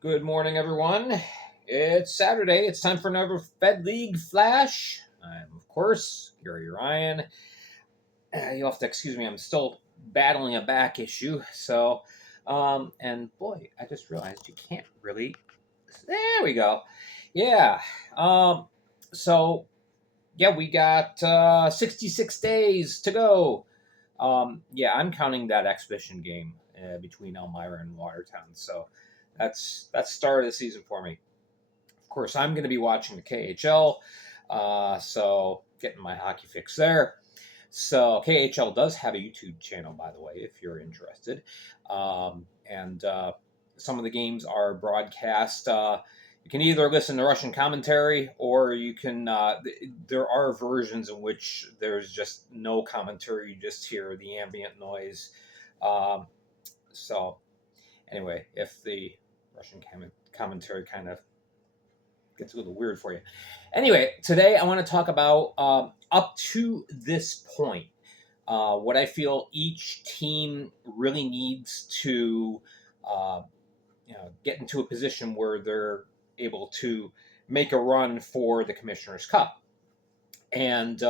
Good morning, everyone. It's Saturday. It's time for another Fed League Flash. I'm, of course, Gary Ryan. You'll have to excuse me. I'm still battling a back issue. And boy, I just realized you can't really. There we go. Yeah. Um, so, yeah, we got 66 days to go. Yeah, I'm counting that exhibition game between Elmira and Watertown. So that's start of the season for me. Of course, I'm going to be watching the KHL, so getting my hockey fix there. So KHL does have a YouTube channel, by the way, if you're interested. And some of the games are broadcast. You can either listen to Russian commentary, or you can. There are versions in which there's just no commentary; you just hear the ambient noise. Um, so, anyway, if the Russian commentary kind of gets a little weird for you. Anyway, today I want to talk about up to this point, what I feel each team really needs to, uh, get into a position where they're able to make a run for the Commissioner's Cup. And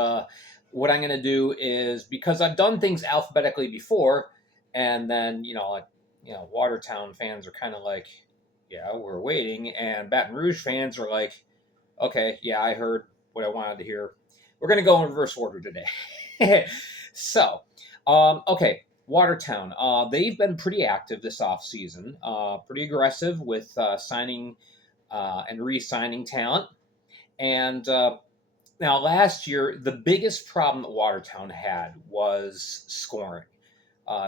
what I'm going to do is, because I've done things alphabetically before, and then Watertown fans are kind of like, yeah, we're waiting, and Baton Rouge fans are like, okay, yeah, I heard what I wanted to hear. We're going to go in reverse order today. Okay, Watertown. They've been pretty active this offseason, pretty aggressive with signing and re-signing talent. And now, last year, the biggest problem that Watertown had was scoring.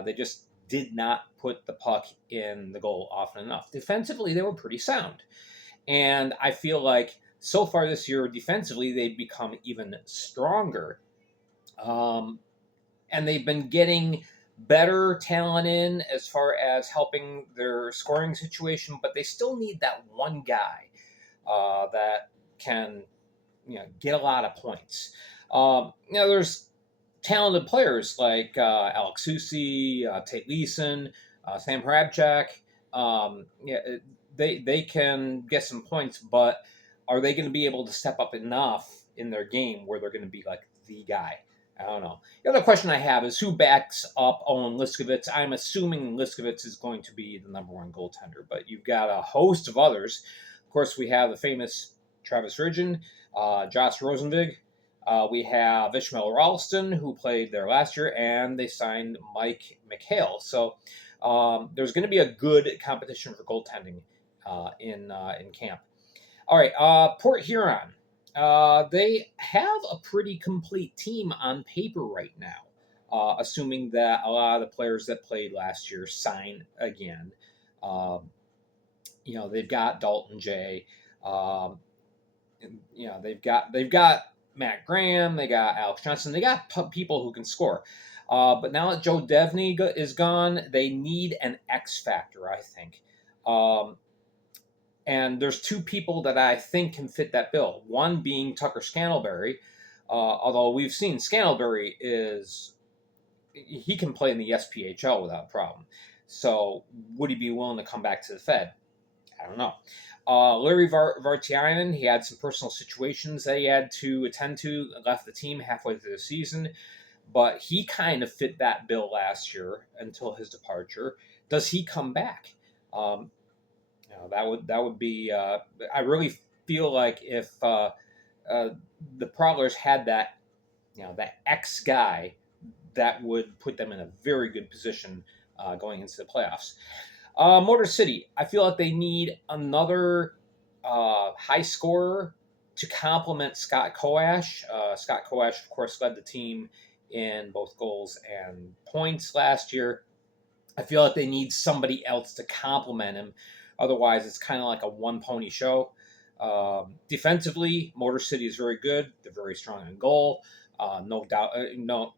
They just did not put the puck in the goal often enough. Defensively, they were pretty sound. And I feel like so far this year, defensively, they've become even stronger. And they've been getting better talent in as far as helping their scoring situation, but they still need that one guy that can get a lot of points. There's talented players like Alex Susi, Tate Leeson, Sam Hrabchak. They can get some points, but are they going to be able to step up enough in their game where they're going to be like the guy? I don't know. The other question I have is who backs up Owen Liskovitz? I'm assuming Liskovitz is going to be the number one goaltender, but you've got a host of others. Of course, we have the famous Travis Ridgen, Josh Rosenvig. We have Ishmael Ralston, who played there last year, and they signed Mike McHale. So there's going to be a good competition for goaltending in camp. All right, Port Huron. They have a pretty complete team on paper right now, assuming that a lot of the players that played last year sign again. They've got Dalton J. They've got Matt Graham. They got Alex Johnson. They got people who can score. But now that Joe Devney is gone, they need an X factor, I think. And there's two people that I think can fit that bill. One being Tucker Scantlebury, although we've seen Scantlebury he can play in the SPHL without a problem. So would he be willing to come back to the Fed? I don't know. Larry Vartiainen, he had some personal situations that he had to attend to, left the team halfway through the season, but he kind of fit that bill last year until his departure. Does he come back? That would be. I really feel like if the Prowlers had that, that X guy, that would put them in a very good position going into the playoffs. Motor City, I feel like they need another high scorer to complement Scott Koash. Scott Koash, of course, led the team in both goals and points last year. I feel like they need somebody else to complement him. Otherwise, it's kind of like a one-pony show. Defensively, Motor City is very good. They're very strong in goal. No doubt, no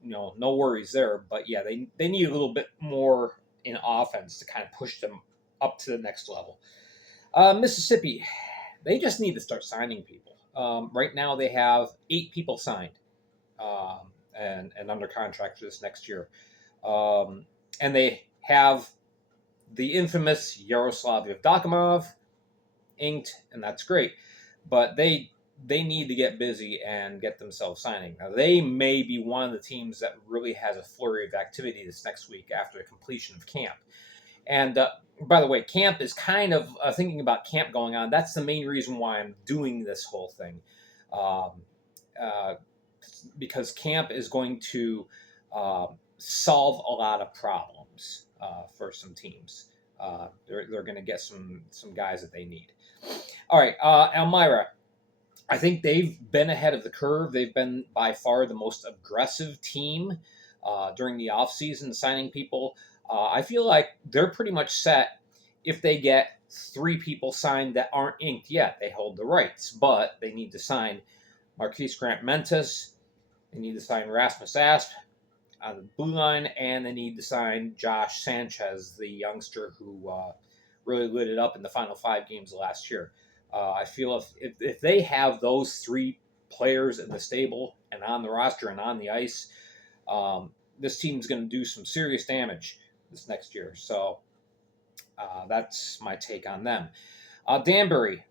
worries there. But yeah, they need a little bit more in offense to kind of push them up to the next level. Mississippi, they just need to start signing people. Right now, they have 8 people signed and under contract for this next year. And they have the infamous Yaroslav Yevdokimov, inked, and that's great. But they need to get busy and get themselves signing. Now, they may be one of the teams that really has a flurry of activity this next week after the completion of camp. And by the way, camp is kind of thinking about camp going on. That's the main reason why I'm doing this whole thing, um, uh, because camp is going to solve a lot of problems for some teams. They're going to get some guys that they need. All right, Elmira. I think they've been ahead of the curve. They've been by far the most aggressive team during the offseason, signing people. I feel like they're pretty much set. If they get 3 people signed that aren't inked yet, they hold the rights, but they need to sign Marquise Grant-Mentis. They need to sign Rasmus Asp on the blue line, and they need to sign Josh Sanchez, the youngster who really lit it up in the final 5 games of last year. I feel if they have those 3 players in the stable and on the roster and on the ice, this team's going to do some serious damage this next year. So that's my take on them. Danbury,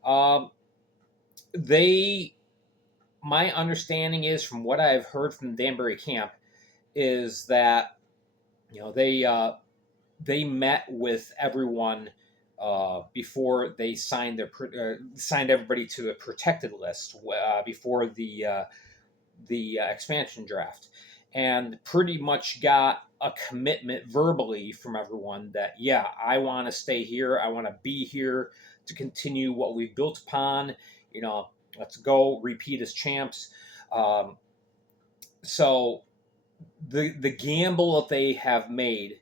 my understanding is, from what I've heard from the Danbury camp, is that they met with everyone before they signed everybody to the protected list before the expansion draft, and pretty much got a commitment verbally from everyone that, yeah, I want to stay here. I want to be here to continue what we've built upon. Let's go repeat as champs. So the gamble that they have made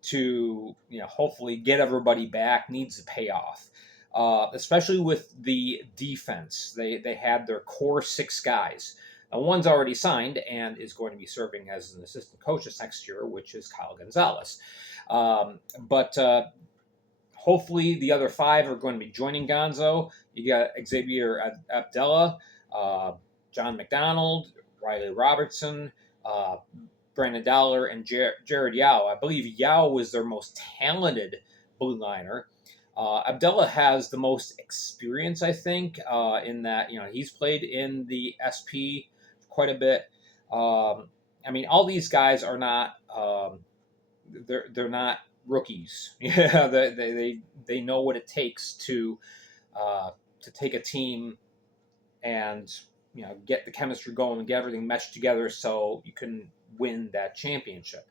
to hopefully get everybody back needs to pay off, especially with the defense. They had their core 6 guys. Now, one's already signed and is going to be serving as an assistant coach this next year, which is Kyle Gonzalez. But hopefully the other 5 are going to be joining Gonzo. You got Xavier Abdella, John McDonald, Riley Robertson, Brandon Dollar, and Jared Yao. I believe Yao was their most talented blue liner. Abdullah has the most experience, I think, in that he's played in the SP quite a bit. I mean, all these guys are not they're not rookies. Yeah, they know what it takes to take a team and get the chemistry going and get everything meshed together so you can win that championship.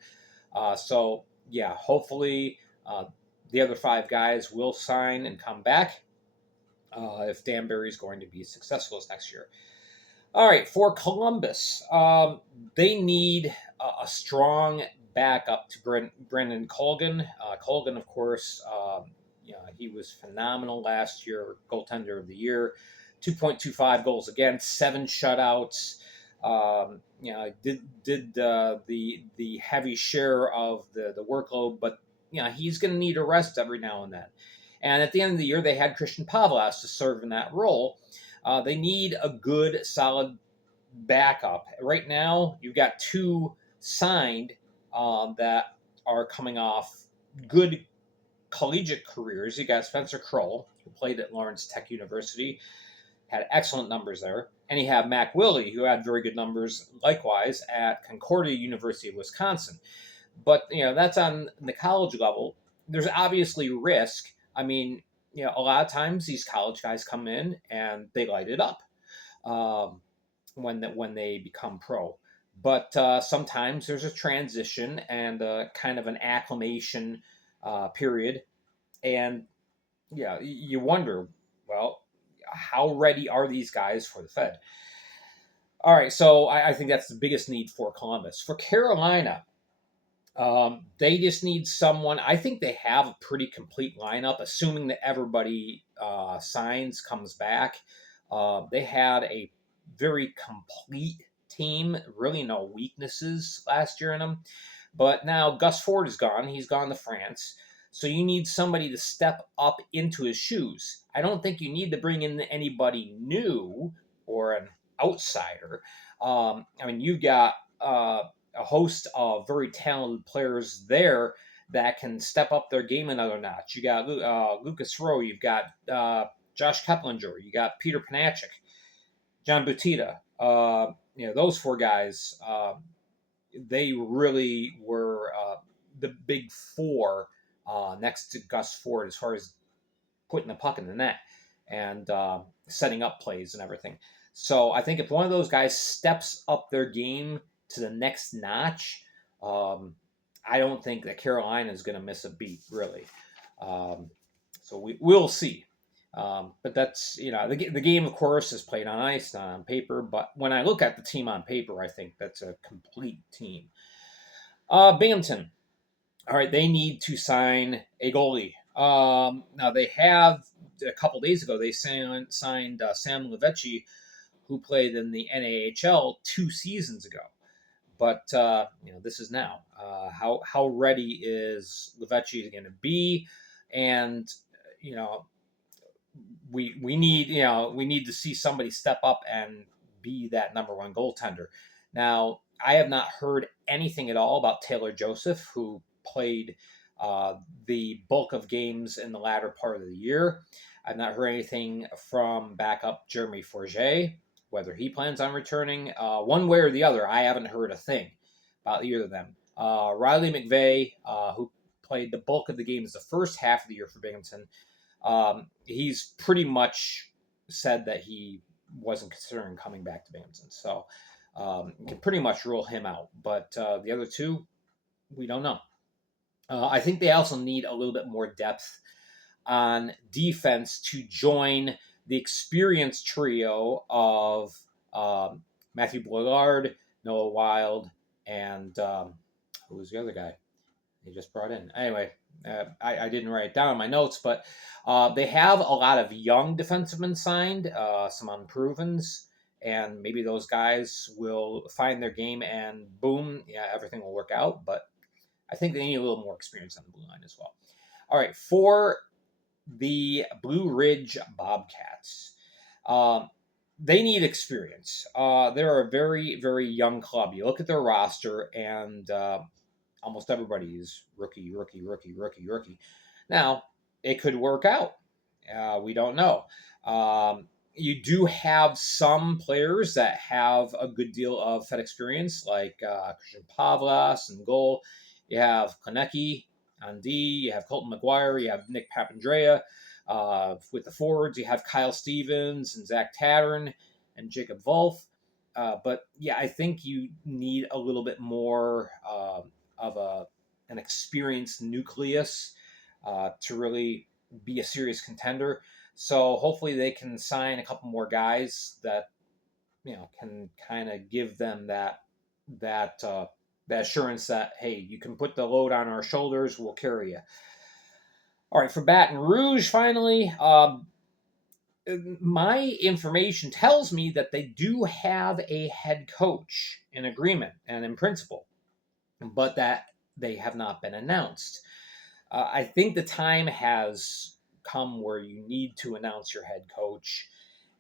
So yeah, hopefully the other 5 guys will sign and come back if Danbury is going to be successful this next year. All right, for Columbus, they need a strong backup to Brendan Colgan. Colgan, of course, he was phenomenal last year, goaltender of the year. 2.25 goals against, 7 shutouts. Did the heavy share of the workload, but he's going to need a rest every now and then. And at the end of the year, they had Christian Pavlas to serve in that role. They need a good, solid backup. Right now, you've got 2 signed that are coming off good collegiate careers. You got Spencer Kroll, who played at Lawrence Tech University, had excellent numbers there. And you have Mac Willie, who had very good numbers likewise at Concordia University of Wisconsin. But, that's on the college level. There's obviously risk. I mean, a lot of times these college guys come in and they light it up when they become pro. But sometimes there's a transition and kind of an acclimation period. And, you wonder, well, how ready are these guys for the Fed? All right, so I think that's the biggest need for Columbus. For Carolina, they just need someone. I think they have a pretty complete lineup, assuming that everybody signs, comes back. They had a very complete team, really no weaknesses last year in them. But now Gus Ford is gone. He's gone to France. So you need somebody to step up into his shoes. I don't think you need to bring in anybody new or an outsider. I mean, you've got a host of very talented players there that can step up their game another notch. You got Lucas Rowe, you've got Josh Keplinger, you got Peter Panachik, John Butita. Those four guys, they really were the big four next to Gus Ford as far as putting the puck in the net and setting up plays and everything. So I think if one of those guys steps up their game to the next notch, I don't think that Carolina is going to miss a beat, really. So we'll see. But that's, the game, of course, is played on ice, not on paper. But when I look at the team on paper, I think that's a complete team. Binghamton. All right, they need to sign a goalie. Now, they have, a couple days ago, they signed Sam Levecki, who played in the NAHL 2 seasons ago. But, this is now. How ready is Levecki going to be? And, we need to see somebody step up and be that number one goaltender. Now, I have not heard anything at all about Taylor Joseph, who played the bulk of games in the latter part of the year. I've not heard anything from backup Jeremy Forget, whether he plans on returning. One way or the other, I haven't heard a thing about either of them. Riley McVeigh, who played the bulk of the games the first half of the year for Binghamton, he's pretty much said that he wasn't considering coming back to Binghamton. So you can pretty much rule him out. But the other two, we don't know. I think they also need a little bit more depth on defense to join the experienced trio of Matthew Boilard, Noah Wild, and who was the other guy he just brought in? Anyway, I didn't write it down in my notes, but they have a lot of young defensemen signed, some unprovens, and maybe those guys will find their game and boom, everything will work out. But I think they need a little more experience on the blue line as well. All right, for the Blue Ridge Bobcats, they need experience. They're a very, very young club. You look at their roster, and almost everybody is rookie. Now, it could work out. We don't know. You do have some players that have a good deal of Fed experience, like Christian Pavlas in goal. You have Konecki on D. You have Colton McGuire. You have Nick Papandrea. With the forwards, you have Kyle Stevens and Zach Tattern and Jacob Wolf. But yeah, I think you need a little bit more of an experienced nucleus to really be a serious contender. So hopefully they can sign a couple more guys that can kind of give them that assurance that, hey, you can put the load on our shoulders, we'll carry you. All right, for Baton Rouge, finally, my information tells me that they do have a head coach in agreement and in principle, but that they have not been announced. I think the time has come where you need to announce your head coach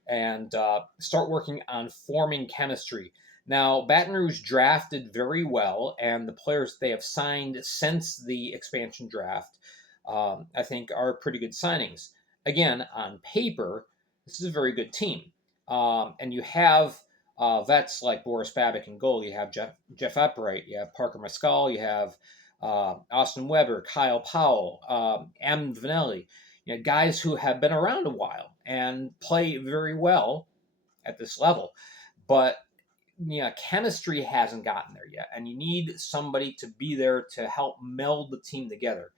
and start working on forming chemistry. Now, Baton Rouge drafted very well, and the players they have signed since the expansion draft, I think, are pretty good signings. Again, on paper, this is a very good team. And you have vets like Boris Babick in goal. You have Jeff Eppright. You have Parker Mescal. You have Austin Weber, Kyle Powell, M. Vanelli. Guys who have been around a while and play very well at this level. But chemistry hasn't gotten there yet, and you need somebody to be there to help meld the team together.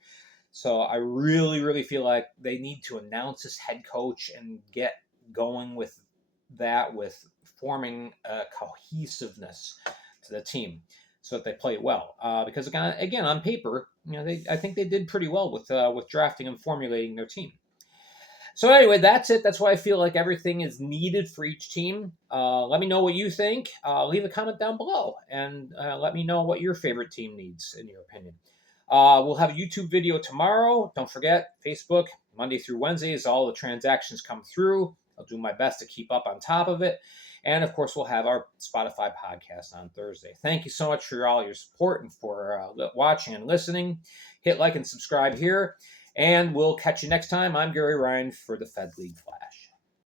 So I really, really feel like they need to announce this head coach and get going with that, with forming a cohesiveness to the team so that they play well. Because again, on paper, I think they did pretty well with drafting and formulating their team. So anyway, that's it. That's why I feel like everything is needed for each team. Let me know what you think. Leave a comment down below, and let me know what your favorite team needs, in your opinion. We'll have a YouTube video tomorrow. Don't forget, Facebook, Monday through Wednesdays, all the transactions come through. I'll do my best to keep up on top of it. And of course, we'll have our Spotify podcast on Thursday. Thank you so much for all your support and for watching and listening. Hit like and subscribe here, and we'll catch you next time. I'm Gary Ryan for the Fed League Flash.